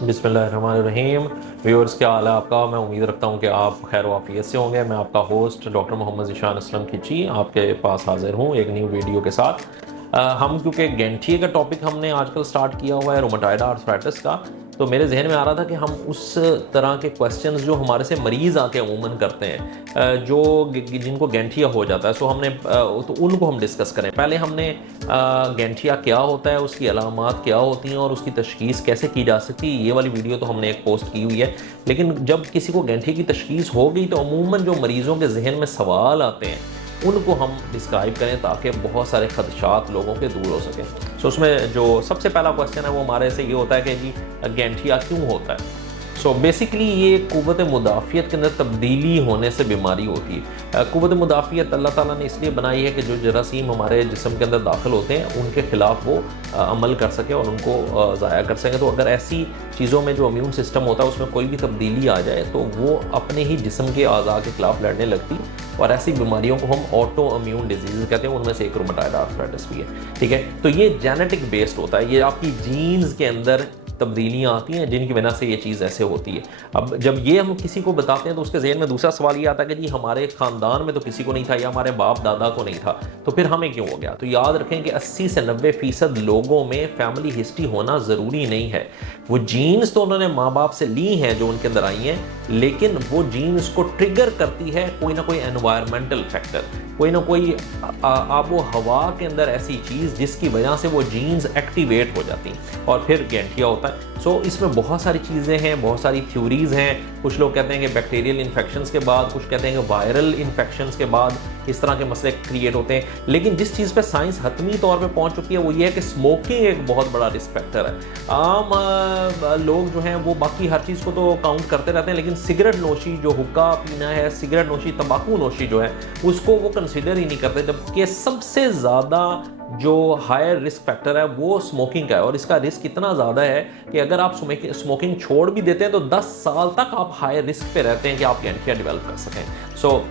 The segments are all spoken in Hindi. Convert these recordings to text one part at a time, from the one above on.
बिस्मिल्लाहिर्रहमानिर्रहीम। व्यूअर्स, क्या हाल है आपका? मैं उम्मीद रखता हूँ कि आप खैर वाफियत से होंगे। मैं आपका होस्ट डॉक्टर मोहम्मद ज़ीशान असलम खिची आपके पास हाजिर हूँ एक न्यू वीडियो के साथ। हम क्योंकि गैंठिए का टॉपिक हमने आजकल स्टार्ट किया हुआ है, रोमेटॉइड आर्थराइटिस का, तो मेरे जहन में आ रहा था कि हम उस तरह के क्वेश्चंस जो हमारे से मरीज़ आके अमूमन करते हैं, जो जिनको गैंठिया हो जाता है, सो हमने तो उनको हम डिस्कस करें। पहले हमने गैंठिया क्या होता है, उसकी अलामात क्या होती हैं और उसकी तशखीस कैसे की जा सकती है, ये वाली वीडियो तो हमने एक पोस्ट की हुई है। लेकिन जब किसी को गैंठिया की तशखीस हो गई तो अमूमन जो मरीज़ों के जहन में सवाल आते हैं उनको हम डिस्क्राइब करें ताकि बहुत सारे खदशात लोगों के दूर हो सकें। सो उसमें जो सबसे पहला क्वेश्चन है वो हमारे से ये होता है कि जी गैंठिया क्यों होता है। सो बेसिकली ये क़ुव्वत मुदाफ़ियत के अंदर तब्दीली होने से बीमारी होती है। क़ुव्वत मुदाफ़ियत अल्लाह ताला ने इसलिए बनाई है कि जो जरासीम हमारे जिस्म के अंदर दाखिल होते हैं उनके ख़िलाफ़ वो अमल कर सके और उनको ज़ाया कर सकें। तो अगर ऐसी चीज़ों में जो इम्यून सिस्टम होता है उसमें कोई भी तब्दीली आ जाए तो वो अपने ही जिस्म के अज़ा के ख़िलाफ़ लड़ने लगती, और ऐसी बीमारियों को हम ऑटो इम्यून डिजीज़ कहते हैं। उनमें से एक रोमेटॉइड आर्थराइटिस भी है। ठीक है, तो ये जेनेटिक बेस्ड होता है, ये आपकी जीन्स के अंदर तब्दीलियाँ आती हैं जिनकी वजह से ये चीज़ ऐसे होती है। अब जब ये हम किसी को बताते हैं तो उसके ज़हन में दूसरा सवाल ये आता है कि जी हमारे ख़ानदान में तो किसी को नहीं था या हमारे बाप दादा को नहीं था, तो फिर हमें क्यों हो गया। तो याद रखें कि 80 से 90% लोगों में फैमिली हिस्ट्री होना ज़रूरी नहीं है। वो जीन्स तो उन्होंने माँ बाप से ली हैं जो उनके अंदर आई हैं, लेकिन वो जीन्स को ट्रिगर करती है कोई ना कोई एनवायरमेंटल फैक्टर, कोई ना कोई आबो हवा के अंदर ऐसी चीज़ जिसकी वजह से वो जीन्स एक्टिवेट हो जाती हैं और फिर गैंठिया होता है। सो इसमें बहुत सारी चीज़ें हैं, बहुत सारी थ्योरीज़ हैं। कुछ लोग कहते हैं कि बैक्टीरियल इन्फेक्शंस के बाद, कुछ कहते हैं कि वायरल इन्फेक्शंस के बाद इस तरह के मसले क्रिएट होते हैं। लेकिन जिस चीज़ पे साइंस हतमी तौर पे पहुंच चुकी है वो ये है कि स्मोकिंग एक बहुत बड़ा रिस्क फैक्टर है। आम लोग जो हैं वो बाकी हर चीज़ को तो काउंट करते रहते हैं, लेकिन सिगरेट नोशी, जो हुक्का पीना है, सिगरेट नोशी, तंबाकू नोशी जो है, उसको वो कंसिडर ही नहीं करते। जबकि सबसे ज़्यादा जो हायर रिस्क फैक्टर है वो स्मोकिंग का है, और इसका रिस्क इतना ज़्यादा है कि अगर आप स्मोकिंग छोड़ भी देते हैं तो 10 साल तक आप हायर रिस्क पे रहते हैं कि आप गैंठिया डेवलप कर सकें। सो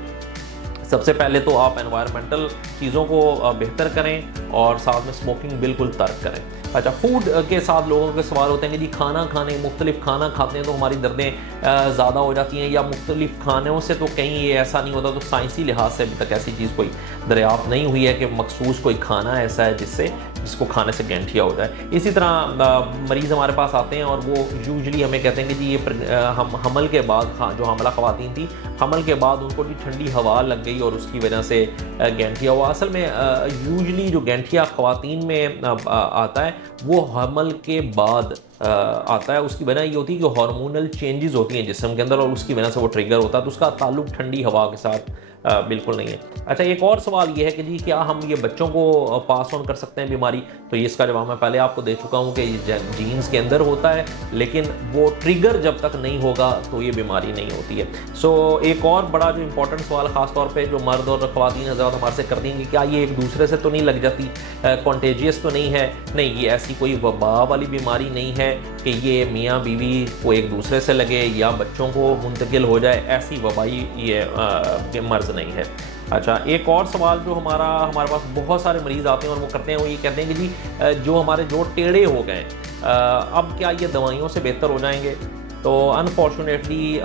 सबसे पहले तो आप एनवायरमेंटल चीज़ों को बेहतर करें और साथ में स्मोकिंग बिल्कुल तर्क करें। अच्छा, फूड के साथ लोगों के सवाल होते हैं कि जी खाना खाने, मुख्तलिफ खाना खाते हैं तो हमारी दर्दें ज़्यादा हो जाती हैं, या मुख्तलिफ खानों से तो कहीं ये ऐसा नहीं होता। तो साइंसी लिहाज से अभी तक ऐसी चीज़ कोई दरियाफ्त नहीं हुई है कि मखसूस कोई खाना ऐसा है जिसको खाने से गैंठिया हो जाए। इसी तरह मरीज़ हमारे पास आते हैं और वो यूजली हमें कहते हैं कि जी ये हम हमल के बाद, जो हमला ख़वातीन थी, हमल के बाद उनको जी ठंडी हवा लग गई और उसकी वजह से गैंठिया हुआ। असल में यूजली जो गैंठिया ख़वातीन में आता है वो हमल के बाद आता है। उसकी वजह ये होती है कि हार्मोनल चेंजेस होती हैं जिस्म के अंदर और उसकी वजह से वो ट्रिगर होता है। तो उसका ताल्लुक ठंडी हवा के साथ बिल्कुल नहीं है। अच्छा, एक और सवाल ये है कि जी क्या हम ये बच्चों को पास ऑन कर सकते हैं बीमारी? तो ये इसका जवाब मैं पहले आपको दे चुका हूँ कि ये जीन्स के अंदर होता है, लेकिन वो ट्रिगर जब तक नहीं होगा तो ये बीमारी नहीं होती है। सो एक और बड़ा जो इंपॉर्टेंट सवाल ख़ास तौर पे जो मर्द और ख़वातीन हज़रात हमारे से करती हैं कि क्या ये एक दूसरे से तो नहीं लग जाती, कॉन्टेजियस तो नहीं है? नहीं, ये ऐसी कोई वबा वाली बीमारी नहीं है कि ये मियाँ बीवी को एक दूसरे से लगे या बच्चों को मुंतकिल हो जाए, ऐसी वबाई ये मर्ज़ नहीं है। अच्छा, एक और सवाल जो हमारे पास बहुत सारे मरीज़ आते हैं और वो करते हैं, वो ये कहते हैं कि जी जो हमारे जोड़ टेढ़े हो गए अब क्या ये दवाइयों से बेहतर हो जाएंगे? तो अनफॉर्चुनेटली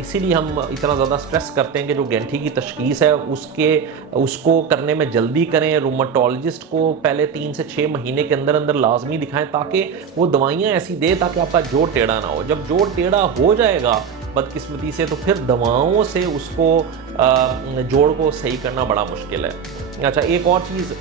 इसीलिए हम इतना ज़्यादा स्ट्रेस करते हैं कि जो गैंठी की तशख़ीस है उसको करने में जल्दी करें। रूमेटोलॉजिस्ट को पहले 3 से 6 महीने के अंदर अंदर लाजमी दिखाएं ताकि वो दवाइयाँ ऐसी दे ताकि आपका जोड़ टेढ़ा ना हो। जब जोड़ टेढ़ा हो जाएगा बदकिस्मती से, तो फिर दवाओं से उसको जोड़ को सही करना बड़ा मुश्किल है। अच्छा, एक और चीज़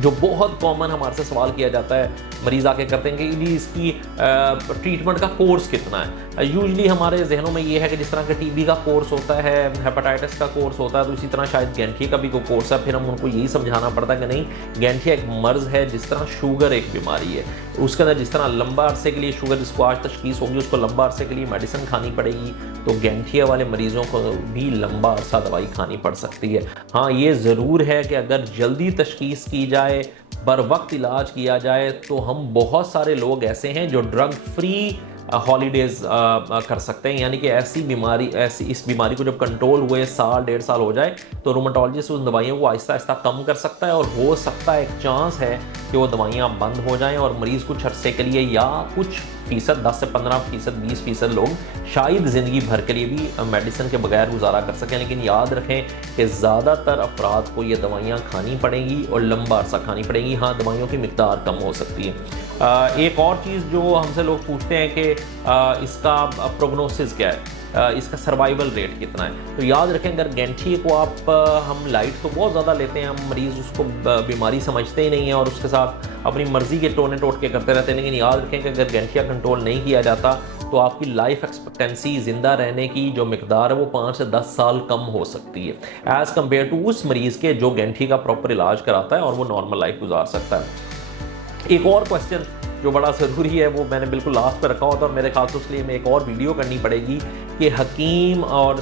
जो बहुत कॉमन हमारे से सवाल किया जाता है, मरीज़ आके करते हैं कि इसकी ट्रीटमेंट का कोर्स कितना है। यूजली हमारे जहनों में ये है कि जिस तरह का टीबी का कोर्स होता है, हेपेटाइटिस का कोर्स होता है, तो इसी तरह शायद गैंठिया का भी कोई कोर्स है। फिर हम उनको यही समझाना पड़ता है कि नहीं, गैंठिया एक मर्ज़ है जिस तरह शुगर एक बीमारी है। उसके अंदर जिस तरह लंबा अरसे के लिए शुगर जिसको आज तशखीस होगी उसको लंबा अरसे के लिए मेडिसिन खानी पड़ेगी, तो गैंठिया वाले मरीज़ों को भी लंबा अरसा दवाई खानी पड़ सकती है। हाँ, ये ज़रूर है कि अगर जल्दी तशखीस की जाए, बर वक्त इलाज किया जाए, तो हम बहुत सारे लोग ऐसे हैं जो ड्रग फ्री हॉलीडेज़ कर सकते हैं, यानी कि इस बीमारी को जब कंट्रोल हुए साल 1.5 साल हो जाए तो रूमेटोलॉजिस्ट उन दवाइयों को आहिस्ता आहिस्ता कम कर सकता है, और हो सकता है एक चांस है कि वो दवाइयाँ बंद हो जाएं और मरीज़ कुछ अरसे के लिए या कुछ फ़ीसद 10 से 15%, 20% लोग शायद ज़िंदगी भर के लिए भी मेडिसिन के बगैर गुजारा कर सकें। लेकिन याद रखें कि ज़्यादातर अफराद को ये दवाइयाँ खानी पड़ेंगी और लंबा अरसा खानी पड़ेंगी। हाँ, दवाइयों की मिकदार कम हो सकती है। एक और चीज़ जो हमसे लोग पूछते हैं कि इसका प्रोग्नोसिस क्या है, इसका सर्वाइवल रेट कितना है। तो याद रखें, अगर गैंठिए को हम लाइट तो बहुत ज़्यादा लेते हैं, हम मरीज़ उसको बीमारी समझते ही नहीं है और उसके साथ अपनी मर्ज़ी के टोने टोटके करते रहते हैं। लेकिन याद रखें कि अगर गैंठिया कंट्रोल नहीं किया जाता तो आपकी लाइफ एक्सपेक्टेंसी ज़िंदा रहने की जो मिकदार है वो 5 से 10 साल कम हो सकती है, एज़ कम्पेयर टू उस मरीज़ के जो गैंठी का प्रॉपर इलाज कराता है और वो नॉर्मल लाइफ गुजार सकता है। एक और क्वेश्चन जो बड़ा ज़रूरी है वो मैंने बिल्कुल लास्ट पर रखा होता है, और मेरे ख्याल से उसके लिए मैं एक और वीडियो करनी पड़ेगी कि हकीम और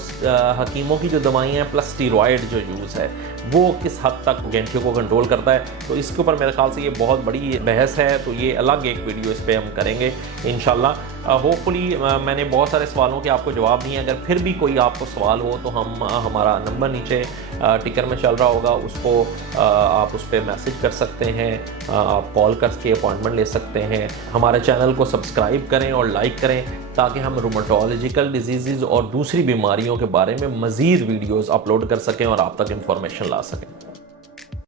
हकीमों की जो दवाइयाँ हैं प्लस स्टीरॉयड जो यूज़ है वो किस हद तक गैंठियों को कंट्रोल करता है। तो इसके ऊपर मेरे ख्याल से ये बहुत बड़ी बहस है, तो ये अलग एक वीडियो इस पर हम करेंगे इंशाल्लाह। होपफुली मैंने बहुत सारे सवालों के आपको जवाब दिए। अगर फिर भी कोई आपको सवाल हो तो हमारा नंबर नीचे टिकर में चल रहा होगा, उसको आप उस पर मैसेज कर सकते हैं, आप कॉल करके अपॉइंटमेंट ले सकते हैं। हमारे चैनल को सब्सक्राइब करें और लाइक करें ताकि हम रूमेटोलॉजिकल डिजीज़ और दूसरी बीमारियों के बारे में मज़ीद वीडियोज़ अपलोड कर सकें और आप तक इंफॉर्मेशन ला सकें।